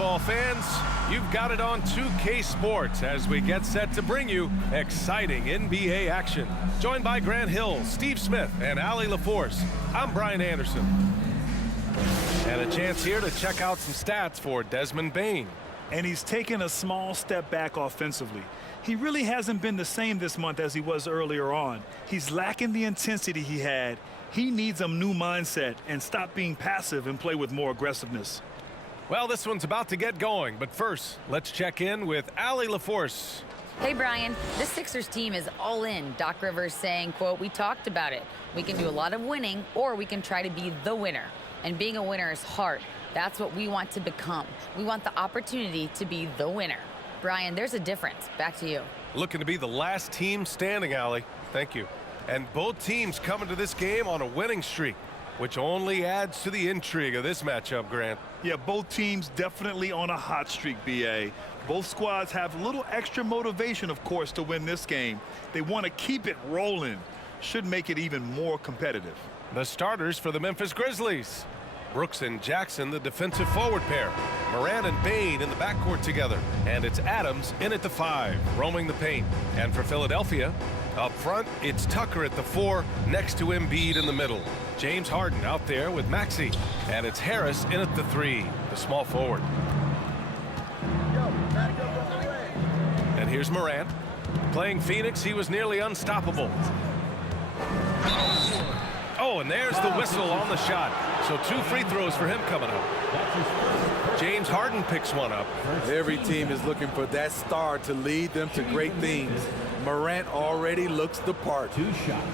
basketball fans. You've got it on 2K Sports as we get set to bring you exciting NBA action. Joined by Grant Hill, Steve Smith, and Allie LaForce, I'm Brian Anderson. And a chance here to check out some stats for Desmond Bane. And he's taken a small step back offensively. He really hasn't been the same this month as he was earlier on. He's lacking the intensity he had. He needs a new mindset and stop being passive and play with more aggressiveness. Well, this one's about to get going, but first, let's check in with Allie LaForce. Hey, Brian. This Sixers team is all in. Doc Rivers saying, quote, "We talked about it. We can do a lot of winning, or we can try to be the winner. And being a winner is hard. That's what we want to become. We want the opportunity to be the winner." Brian, there's a difference. Back to you. Looking to be the last team standing, Allie. Thank you. And both teams coming to this game on a winning streak, which only adds to the intrigue of this matchup, Grant. Yeah, both teams definitely on a hot streak, B.A. Both squads have a little extra motivation, of course, to win this game. They want to keep it rolling. Should make it even more competitive. The starters for the Memphis Grizzlies. Brooks and Jackson, the defensive forward pair. Morant and Bane in the backcourt together. And it's Adams in at the 5, roaming the paint. And for Philadelphia, up front, it's Tucker at the 4, next to Embiid in the middle. James Harden out there with Maxey. And it's Harris in at the 3, the small forward. And here's Morant. Playing Phoenix, he was nearly unstoppable. Oh, and there's the whistle on the shot. So 2 free throws for him coming up. James Harden picks one up. Every team is looking for that star to lead them to great things. Morant already looks the part. 2 shots.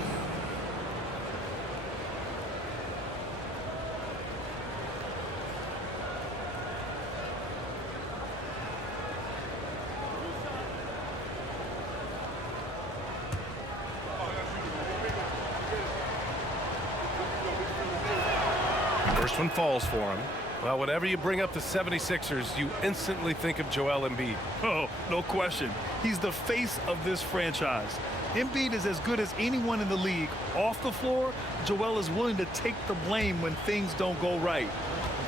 First one falls for him. Well, whenever you bring up the 76ers, you instantly think of Joel Embiid. Oh, no question. He's the face of this franchise. Embiid is as good as anyone in the league. Off the floor, Joel is willing to take the blame when things don't go right.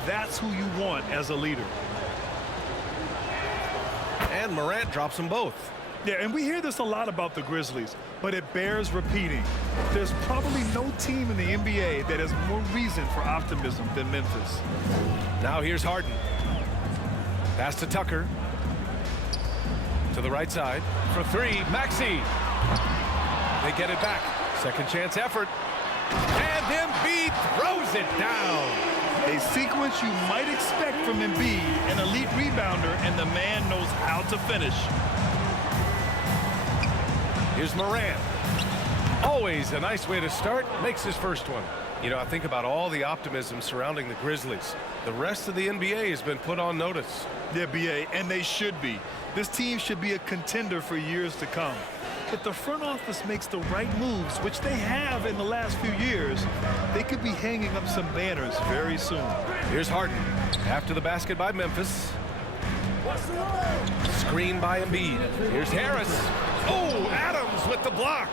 That's who you want as a leader. And Morant drops them both. Yeah, and we hear this a lot about the Grizzlies, but it bears repeating. There's probably no team in the NBA that has more reason for optimism than Memphis. Now here's Harden. Pass to Tucker. To the right side. For 3, Maxey. They get it back. Second chance effort. And Embiid throws it down. A sequence you might expect from Embiid, an elite rebounder, and the man knows how to finish. Here's Morant. Always a nice way to start. Makes his first one. You know, I think about all the optimism surrounding the Grizzlies. The rest of the NBA has been put on notice. Yeah, B.A., and they should be. This team should be a contender for years to come. If the front office makes the right moves, which they have in the last few years, they could be hanging up some banners very soon. Here's Harden. After the basket by Memphis. Screen by Embiid. Here's Harris. Oh, Adams with the block.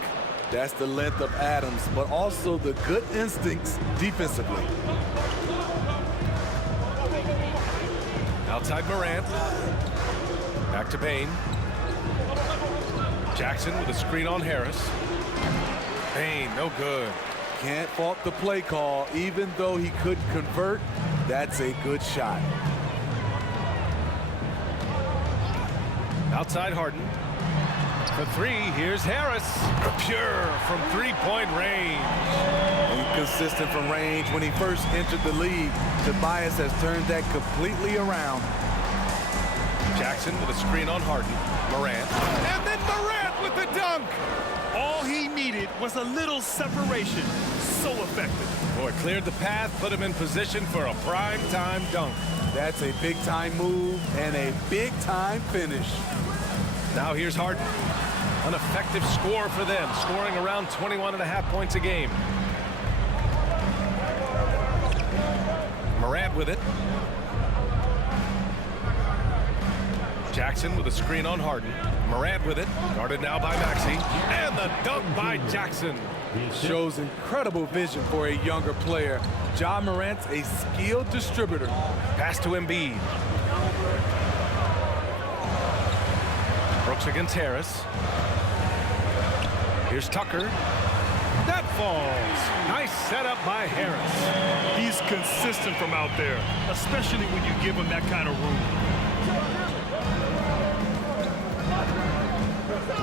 That's the length of Adams, but also the good instincts defensively. Outside Morant. Back to Bane. Jackson with a screen on Harris. Bane, no good. Can't fault the play call. Even though he couldn't convert, that's a good shot. Outside Harden. For 3, here's Harris. Pure from 3-point range. Inconsistent from range. When he first entered the league, Tobias has turned that completely around. Jackson with a screen on Harden. Morant. And then Morant with the dunk. All he needed was a little separation. So effective. Boy, cleared the path, put him in position for a prime-time dunk. That's a big-time move and a big-time finish. Now here's Harden. An effective score for them, scoring around 21.5 points a game. Morant with it. Jackson with a screen on Harden. Morant with it. Guarded now by Maxey. And the dunk by Jackson. Shows incredible vision for a younger player. Ja Morant's a skilled distributor. Pass to Embiid. Brooks against Harris. Here's Tucker. That falls. Nice setup by Harris. He's consistent from out there, especially when you give him that kind of room.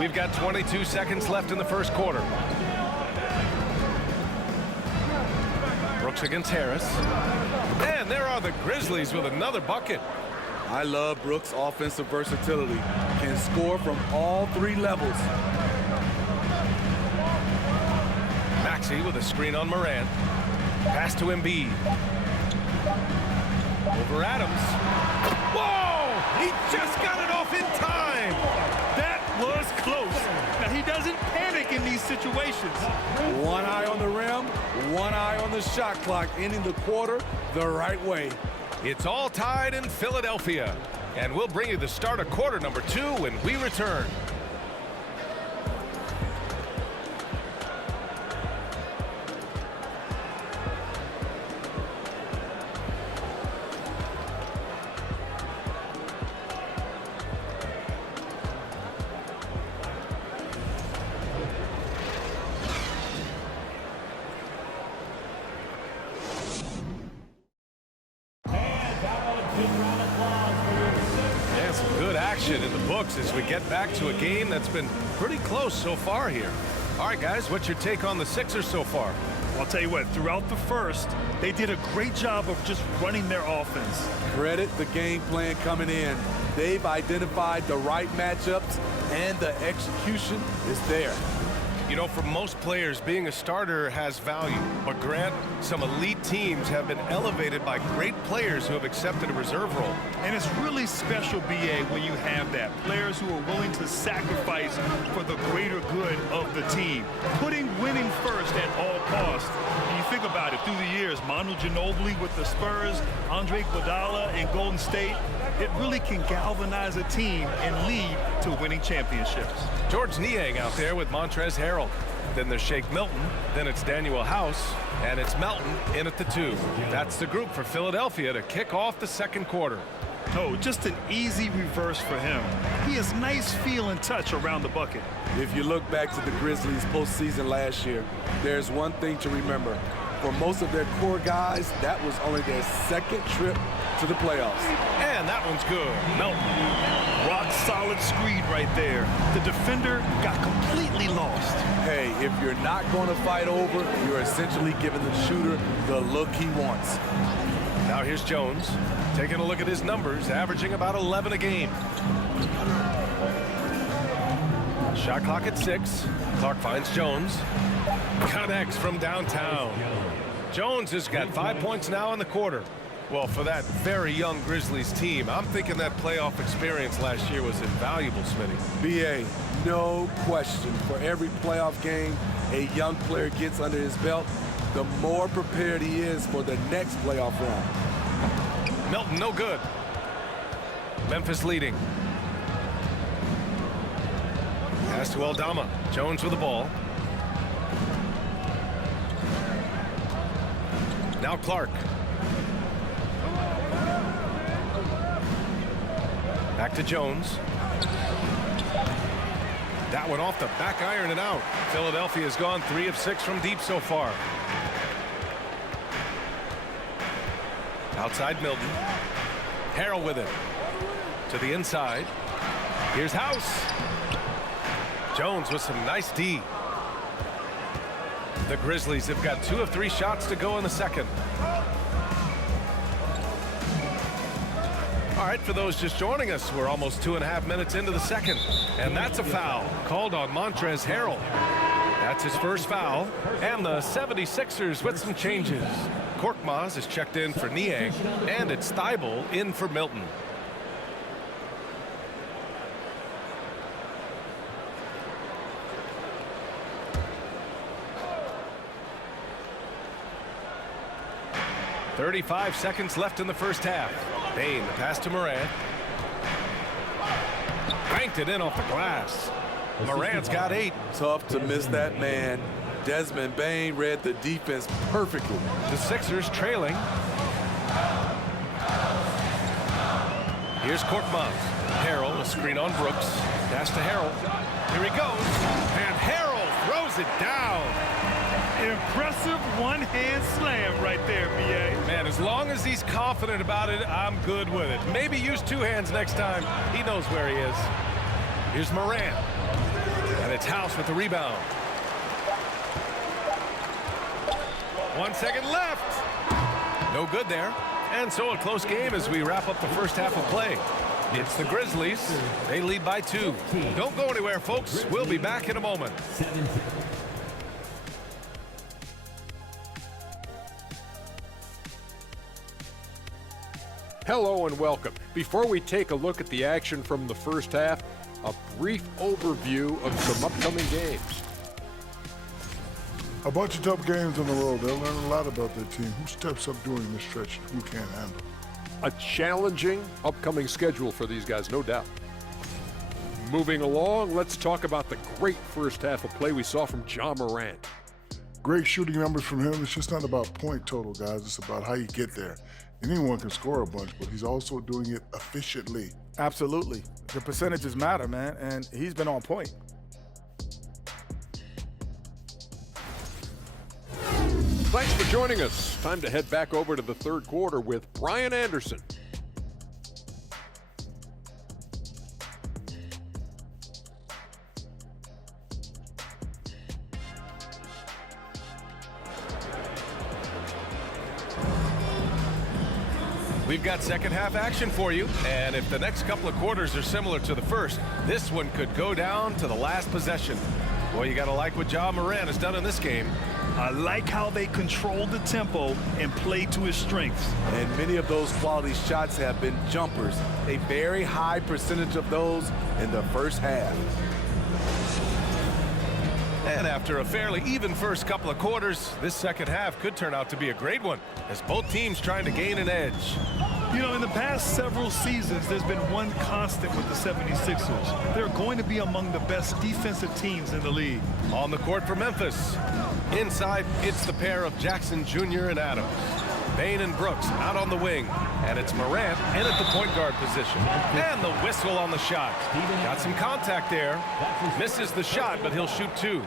We've got 22 seconds left in the first quarter. Brooks against Harris. And there are the Grizzlies with another bucket. I love Brooks' offensive versatility. Can score from all three levels. Maxey with a screen on Morant. Pass to Embiid. Over Adams. Whoa! He just got it off in time. That was close. Now, he doesn't panic in these situations. One eye on the rim, one eye on the shot clock, ending the quarter the right way. It's all tied in Philadelphia. And we'll bring you the start of quarter number 2 when we return. In the books as we get back to a game that's been pretty close so far here. All right, guys, what's your take on the Sixers so far? I'll tell you what, throughout the first, they did a great job of just running their offense. Credit the game plan coming in. They've identified the right matchups, and the execution is there. You know, for most players, being a starter has value. But Grant, some elite teams have been elevated by great players who have accepted a reserve role. And it's really special, B.A., when you have that. Players who are willing to sacrifice for the greater good of the team. Putting winning first at all costs. And you think about it, through the years, Manu Ginobili with the Spurs, Andre Iguodala in Golden State, it really can galvanize a team and lead to winning championships. George Niang out there with Montrezl Harrell. Then there's Shake Milton. Then it's Daniel House. And it's Melton in at the 2. That's the group for Philadelphia to kick off the second quarter. Oh, just an easy reverse for him. He has nice feel and touch around the bucket. If you look back to the Grizzlies postseason last year, there's one thing to remember. For most of their core guys, that was only their second trip to the playoffs. And that one's good. Melton. Rock solid screen right there. The defender got completely lost. Hey, if you're not going to fight over, you're essentially giving the shooter the look he wants. Now here's Jones. Taking a look at his numbers, averaging about 11 a game. Shot clock at 6. Clark finds Jones. Connects from downtown. Jones has got 5 points now in the quarter. Well, for that very young Grizzlies team, I'm thinking that playoff experience last year was invaluable, Smitty. B.A., no question. For every playoff game a young player gets under his belt, the more prepared he is for the next playoff run. Melton, no good. Memphis leading. Pass to Aldama. Jones with the ball. Now Clark. Back to Jones. That one off the back iron and out. Philadelphia has gone 3 of 6 from deep so far. Outside Milton. Harrell with it. To the inside. Here's House. Jones with some nice D. The Grizzlies have got 2 of 3 shots to go in the second. All right, for those just joining us, we're almost 2.5 minutes into the second. And that's a foul called on Montrezl Harrell. That's his first foul. And the 76ers with some changes. Korkmaz is checked in for Niang, and it's Thibault in for Milton. .35 seconds left in the first half. Bane, the pass to Morant. Banked it in off the glass. Morant's got 8. Tough to miss that man. Desmond Bane read the defense perfectly. The Sixers trailing. Here's Korkmaz. Harrell, a screen on Brooks. Pass to Harrell. Here he goes. And Harrell throws it down. Impressive one-hand slam right there, B.A. Man, as long as he's confident about it, I'm good with it. Maybe use two hands next time. He knows where he is. Here's Morant. And it's House with the rebound. 1 second left. No good there. And so a close game as we wrap up the first half of play. It's the Grizzlies. They lead by 2. Don't go anywhere, folks. We'll be back in a moment. Hello and welcome. Before we take a look at the action from the first half, a brief overview of some upcoming games. A bunch of tough games on the road. They'll learn a lot about their team. Who steps up during this stretch, who can't handle. A challenging upcoming schedule for these guys, no doubt. Moving along, let's talk about the great first half of play we saw from Ja Morant. Great shooting numbers from him. It's just not about point total, guys. It's about how you get there. Anyone can score a bunch, but he's also doing it efficiently. Absolutely. The percentages matter, man, and he's been on point. Thanks for joining us. Time to head back over to the third quarter with Brian Anderson. We've got second half action for you, and if the next couple of quarters are similar to the first, this one could go down to the last possession. Boy, you gotta like what Ja Morant has done in this game. I like how they controlled the tempo and played to his strengths. And many of those quality shots have been jumpers. A very high percentage of those in the first half. And after a fairly even first couple of quarters, this second half could turn out to be a great one, as both teams trying to gain an edge. You know, in the past several seasons, there's been one constant with the 76ers. They're going to be among the best defensive teams in the league. On the court for Memphis. Inside, it's the pair of Jackson Jr. and Adams. Bane and Brooks out on the wing. And it's Morant in at the point guard position. And the whistle on the shot. Got some contact there. Misses the shot, but he'll shoot 2.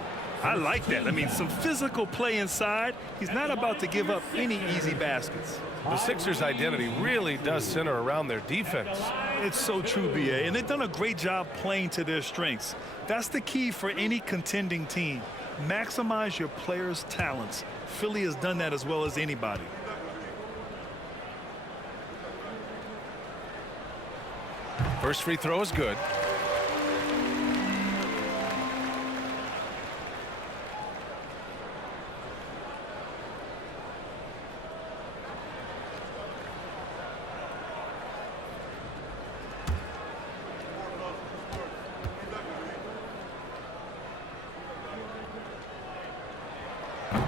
I like that. I mean, some physical play inside. He's not about to give up any easy baskets. The Sixers' identity really does center around their defense. It's so true, B.A., and they've done a great job playing to their strengths. That's the key for any contending team. Maximize your players' talents. Philly has done that as well as anybody. First free throw is good.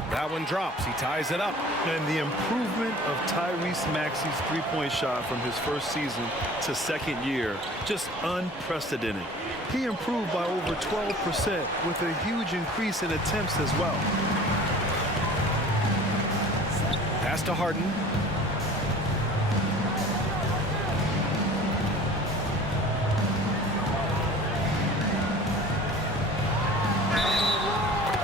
That one drops. He ties it up. And the improvement of Tyrese Maxey's three-point shot from his first season to second year, just unprecedented. He improved by over 12% with a huge increase in attempts as well. Pass to Harden.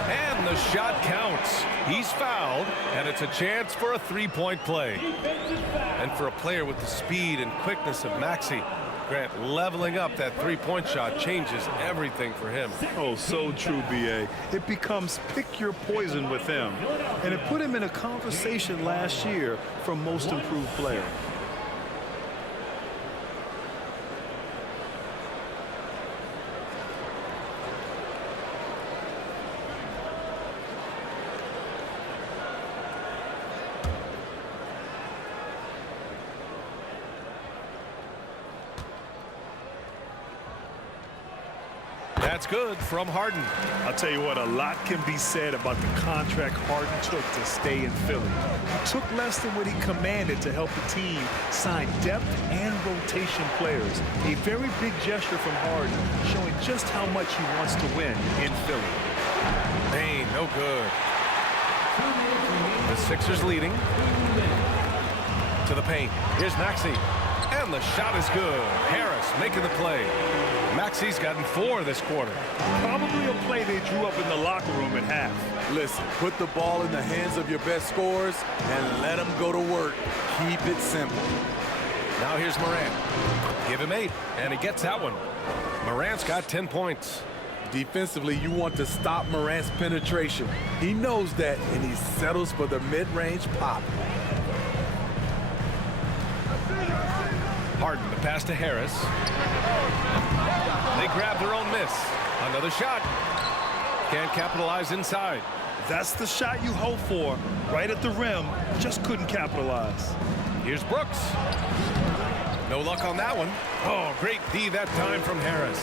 And the shot counts. He's fouled, and it's a chance for a three-point play. And for a player with the speed and quickness of Maxey, Grant, leveling up that three-point shot changes everything for him. Oh, so true, B.A. It becomes pick your poison with him. And it put him in a conversation last year for most improved player. That's good from Harden. I'll tell you what, a lot can be said about the contract Harden took to stay in Philly. Took less than what he commanded to help the team sign depth and rotation players. A very big gesture from Harden, showing just how much he wants to win in Philly. Bane, no good. The Sixers leading. To the paint. Here's Maxey. And the shot is good. Harris making the play. Maxi's gotten 4 this quarter. Probably a play they drew up in the locker room at half. Listen, put the ball in the hands of your best scorers and let them go to work. Keep it simple. Now here's Morant. Give him 8, and he gets that one. Morant's got 10 points. Defensively, you want to stop Morant's penetration. He knows that, and he settles for the mid-range pop. Harden, the pass to Harris. They grab their own miss. Another shot. Can't capitalize inside. That's the shot you hope for. Right at the rim. Just couldn't capitalize. Here's Brooks. No luck on that one. Oh, great D that time from Harris.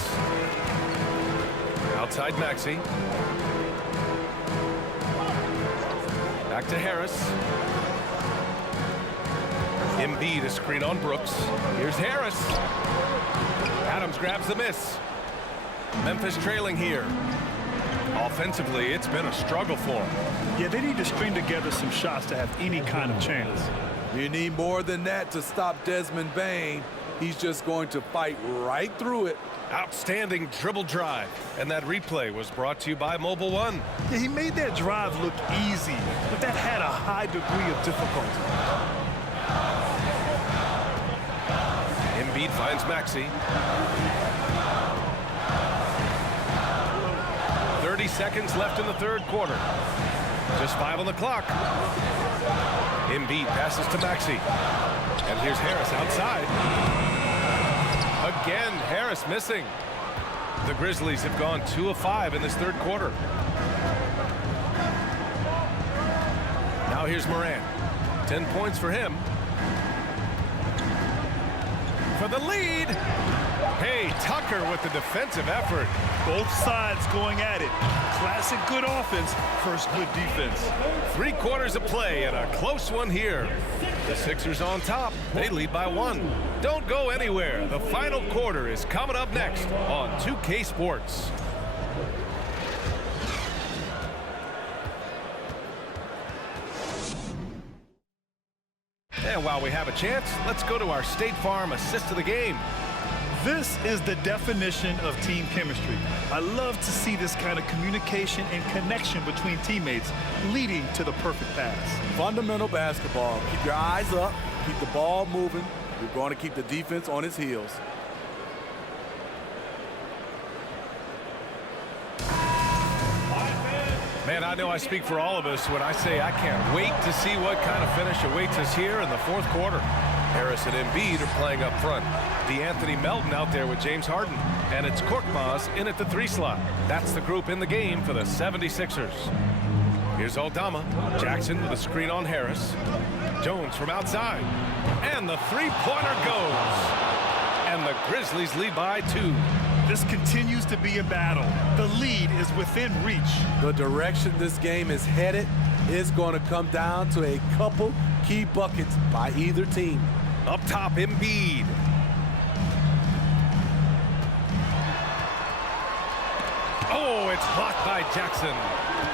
Outside Maxey. Back to Harris. Embiid, a screen on Brooks. Here's Harris. Adams grabs the miss. Memphis trailing here. Offensively, it's been a struggle for them. Yeah, they need to string together some shots to have any kind of chance. You need more than that to stop Desmond Bane. He's just going to fight right through it. Outstanding dribble drive. And that replay was brought to you by Mobile One. Yeah, he made that drive look easy, but that had a high degree of difficulty. Embiid finds Maxey. 30 seconds left in the third quarter. Just 5 on the clock. Embiid passes to Maxey. And here's Harris outside. Again, Harris missing. The Grizzlies have gone 2 of 5 in this third quarter. Now here's Morant. 10 points for him. For the lead. Hey, Tucker with the defensive effort. Both sides going at it. Classic good offense, first good defense. 3 quarters of play and a close one here. The Sixers on top. They lead by 1. Don't go anywhere. The final quarter is coming up next on 2K Sports. And while we have a chance, let's go to our State Farm assist of the game. This is the definition of team chemistry. I love to see this kind of communication and connection between teammates leading to the perfect pass. Fundamental basketball. Keep your eyes up. Keep the ball moving. You're going to keep the defense on its heels. Man, I know I speak for all of us when I say I can't wait to see what kind of finish awaits us here in the fourth quarter. Harris and Embiid are playing up front. DeAnthony Melton out there with James Harden. And it's Korkmaz in at the 3 slot. That's the group in the game for the 76ers. Here's Aldama. Jackson with a screen on Harris. Jones from outside. And the three-pointer goes. And the Grizzlies lead by 2. This continues to be a battle. The lead is within reach. The direction this game is headed is going to come down to a couple key buckets by either team. Up top, Embiid. Oh, it's blocked by Jackson.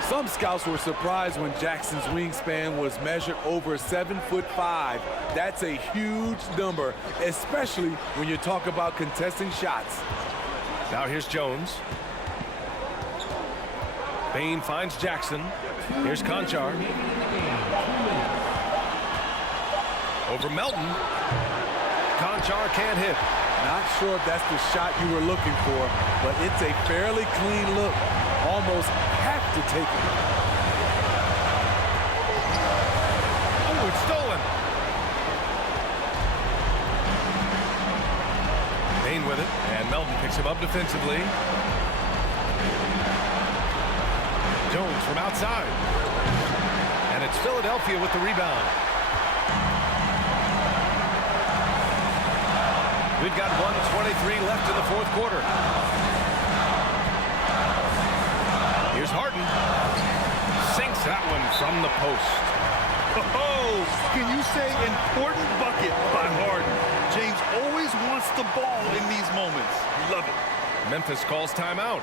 Some scouts were surprised when Jackson's wingspan was measured over 7'5". That's a huge number, especially when you talk about contesting shots. Now here's Jones. Bane finds Jackson. Here's Conchar. Over Melton. Conchar can't hit. Not sure if that's the shot you were looking for, but it's a fairly clean look. Almost have to take it. Oh, it's stolen. Bane with it, and Melton picks him up defensively. Jones from outside. And it's Philadelphia with the rebound. We've got 1:23 left in the fourth quarter. Here's Harden. Sinks that one from the post. Oh, can you say important bucket by Harden? James always wants the ball in these moments. Love it. Memphis calls timeout.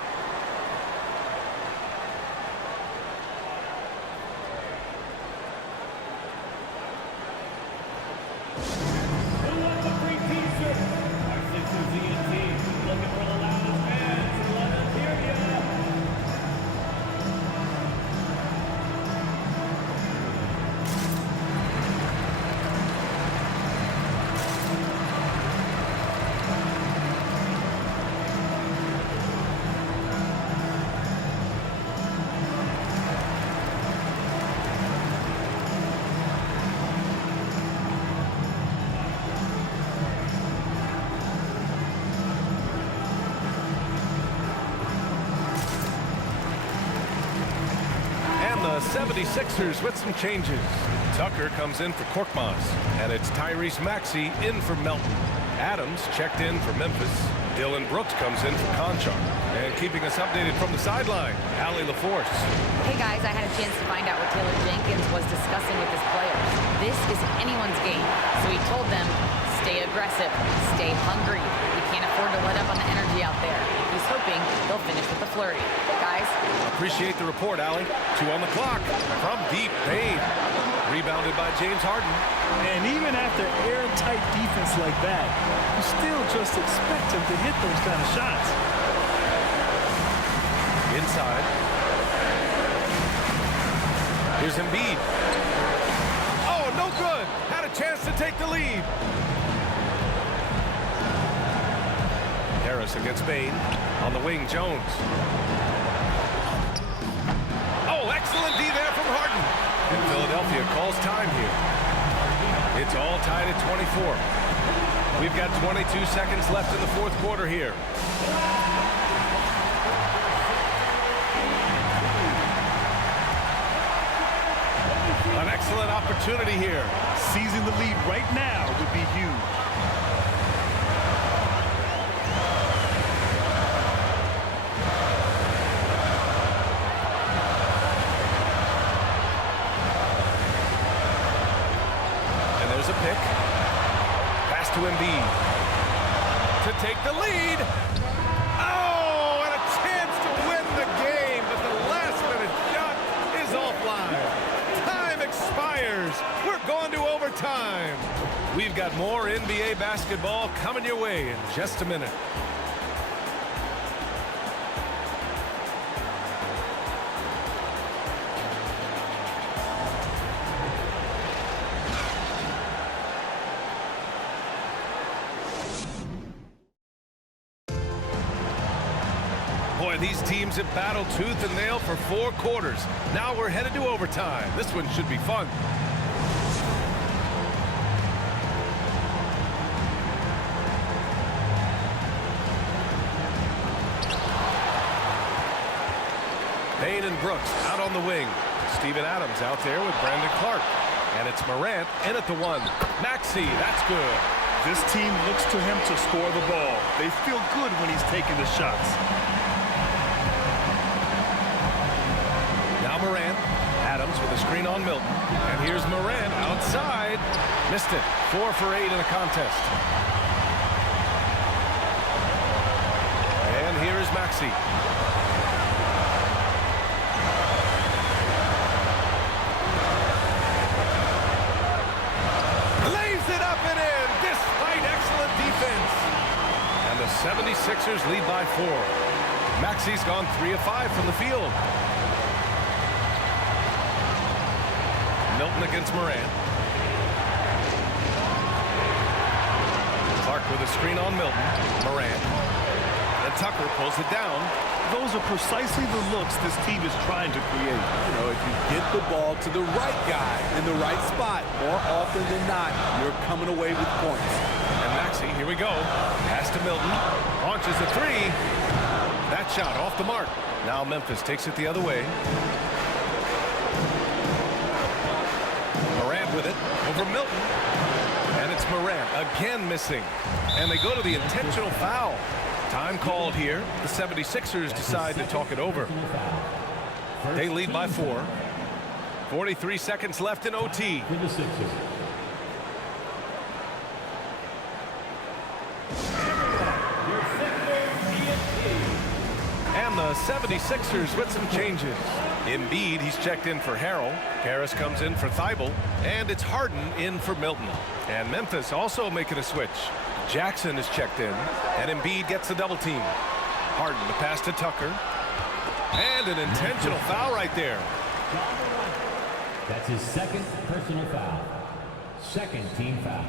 76ers with some changes. Tucker comes in for Korkmaz, and it's Tyrese Maxey in for Melton. Adams checked in for Memphis. Dylan Brooks comes in for Conchar. And keeping us updated from the sideline, Allie LaForce. Hey guys, I had a chance to find out what Taylor Jenkins was discussing with his players. This is anyone's game, so he told them, stay aggressive, stay hungry. We can't afford to let up on the energy out there. He's hoping they'll finish with a flurry. Guys? Appreciate the report, Allie. 2 on the clock from deep. Payne. Rebounded by James Harden. And even after airtight defense like that, you still just expect him to hit those kind of shots. Inside. Here's Embiid. Oh, no good. Had a chance to take the lead. Harris against Bane. On the wing, Jones. Oh, excellent D there from Harden. And Philadelphia calls time here. It's all tied at 24. We've got 22 seconds left in the fourth quarter here. An excellent opportunity here. Seizing the lead right now would be huge. A pick. Pass to Embiid to take the lead. Oh, and a chance to win the game, but the last-minute shot is offline. Time expires. We're going to overtime. We've got more NBA basketball coming your way in just a minute. Boy, these teams have battled tooth and nail for 4 quarters. Now we're headed to overtime. This one should be fun. Payne and Brooks out on the wing. Steven Adams out there with Brandon Clark. And it's Morant in at the 1. Maxey, that's good. This team looks to him to score the ball. They feel good when he's taking the shots. Now Morant. Adams with a screen on Milton. And here's Morant outside. Missed it. 4 for 8 in the contest. And here's Maxey. Lays it up and in despite excellent defense. And the 76ers lead by 4. Maxey's gone 3 of 5 from the field. Milton against Morant. Clark with a screen on Milton. Morant. And Tucker pulls it down. Those are precisely the looks this team is trying to create. You know, if you get the ball to the right guy in the right spot, more often than not, you're coming away with points. And Maxey, here we go. Pass to Milton. Launches a 3. That shot off the mark. Now Memphis takes it the other way. With it over Milton, and it's Morant again missing, and they go to the intentional foul. Time called here. The 76ers decide to talk it over. They lead by 4. 43 seconds left in OT. And the 76ers with some changes. Embiid, he's checked in for Harrell. Harris comes in for Thibault. And it's Harden in for Milton. And Memphis also making a switch. Jackson is checked in. And Embiid gets the double team. Harden the pass to Tucker. And an intentional foul right there. That's his second personal foul. Second team foul.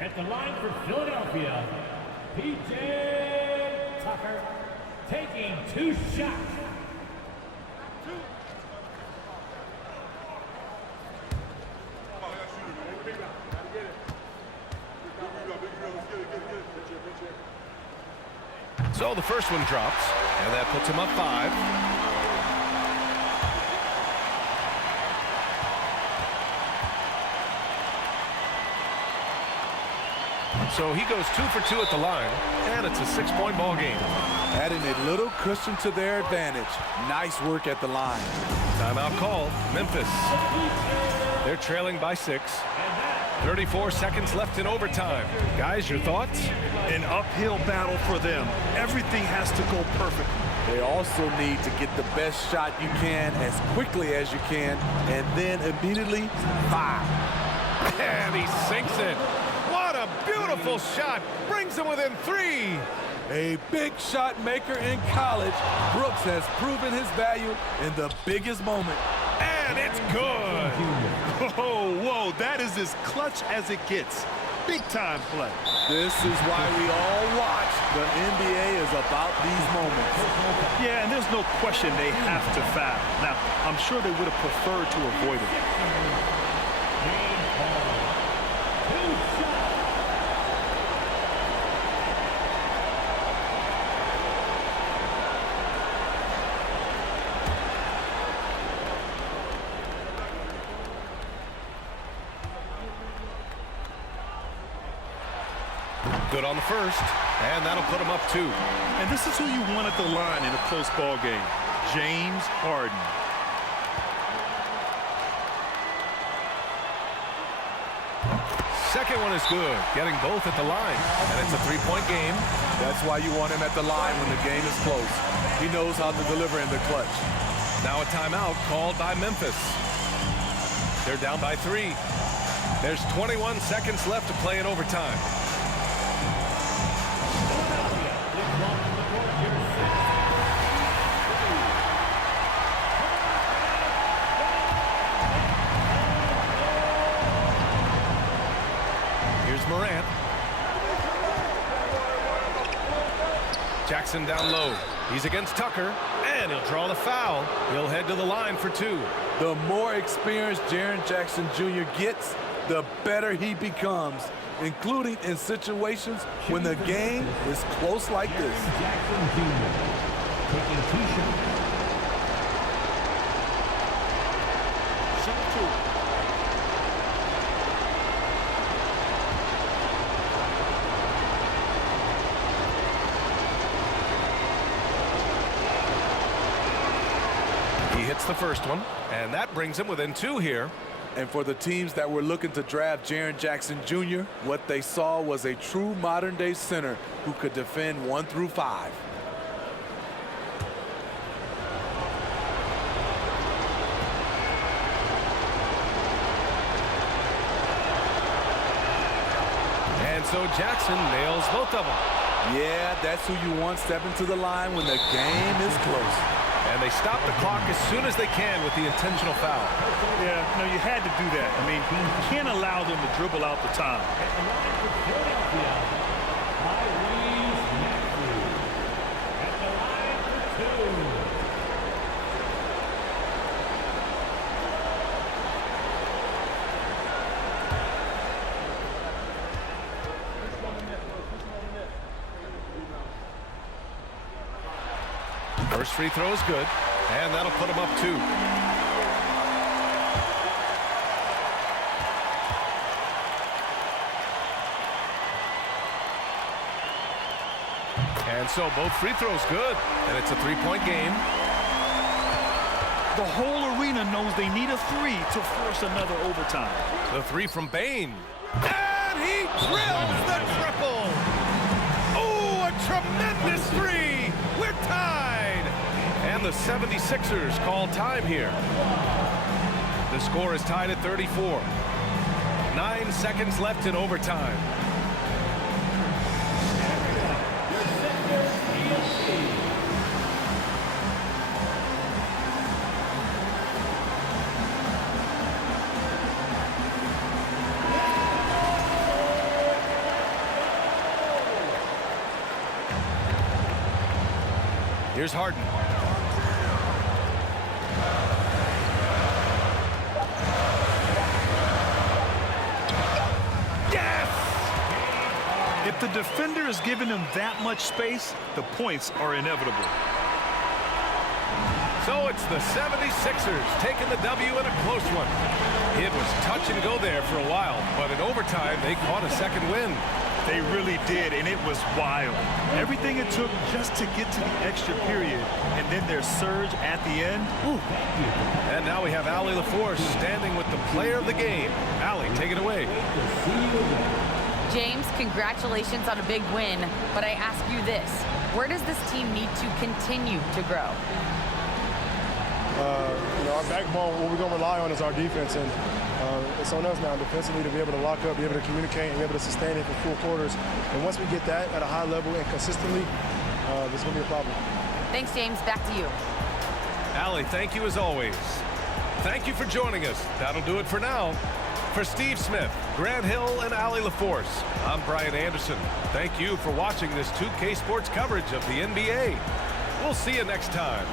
At the line for Philadelphia, P.J. Tucker taking 2 shots. So the first one drops, and that puts him up 5. So he goes 2 for 2 at the line, and it's a 6-point ball game. Adding a little cushion to their advantage. Nice work at the line. Timeout called, Memphis. They're trailing by 6. 34 seconds left in overtime. Guys, your thoughts? An uphill battle for them. Everything has to go perfect. They also need to get the best shot you can as quickly as you can, and then immediately fire. And he sinks it. What a beautiful shot. Brings them within 3. A big shot maker in college, Brooks has proven his value in the biggest moment. And it's good. Whoa, whoa, that is as clutch as it gets. Big time play. This is why we all watch. The NBA is about these moments. Yeah, and there's no question they have to foul. Now, I'm sure they would have preferred to avoid it. Good on the first, and that'll put him up 2. And this is who you want at the line in a close ball game. James Harden. Second one is good, getting both at the line, and it's a 3-point game. That's why you want him at the line when the game is close. He knows how to deliver in the clutch. Now a timeout called by Memphis. They're down by 3. There's 21 seconds left to play in overtime. Morant. Jackson down low. He's against Tucker, and he'll draw the foul. He'll head to the line for 2. The more experienced Jaren Jackson Jr. gets, the better he becomes, including in situations when the game is close like this. Jackson Jr. taking 2 shots. The first one, and that brings him within 2 here. And for the teams that were looking to draft Jaren Jackson Jr., what they saw was a true modern-day center who could defend 1 through 5. And so Jackson nails both of them. Yeah, that's who you want stepping to the line when the game is close. And they stop the clock as soon as they can with the intentional foul. Yeah, no, you had to do that. I mean, you can't allow them to dribble out the time. First free throw is good, and that'll put him up 2. And so both free throws good, and it's a 3-point game. The whole arena knows they need a 3 to force another overtime. The 3 from Bane. And he drills the triple. Oh, a tremendous 3. We're tied. And the 76ers call time here. The score is tied at 34. 9 seconds left in overtime. Here's Harden. Yes! If the defender is giving him that much space, the points are inevitable. So it's the 76ers taking the W in a close one. It was touch and go there for a while, but in overtime, they caught a second win. They really did, and it was wild. Everything it took just to get to the extra period, and then their surge at the end. Ooh. And now we have Allie LaForce standing with the player of the game. Allie, take it away. James, congratulations on a big win, but I ask you this. Where does this team need to continue to grow? Our backbone, what we're going to rely on is our defense, and it's on us now defensively to be able to lock up, be able to communicate, and be able to sustain it for full quarters. And once we get that at a high level and consistently, there's going to be a problem. Thanks, James. Back to you. Allie, thank you as always. Thank you for joining us. That'll do it for now. For Steve Smith, Grant Hill, and Allie LaForce, I'm Brian Anderson. Thank you for watching this 2K Sports coverage of the NBA. We'll see you next time.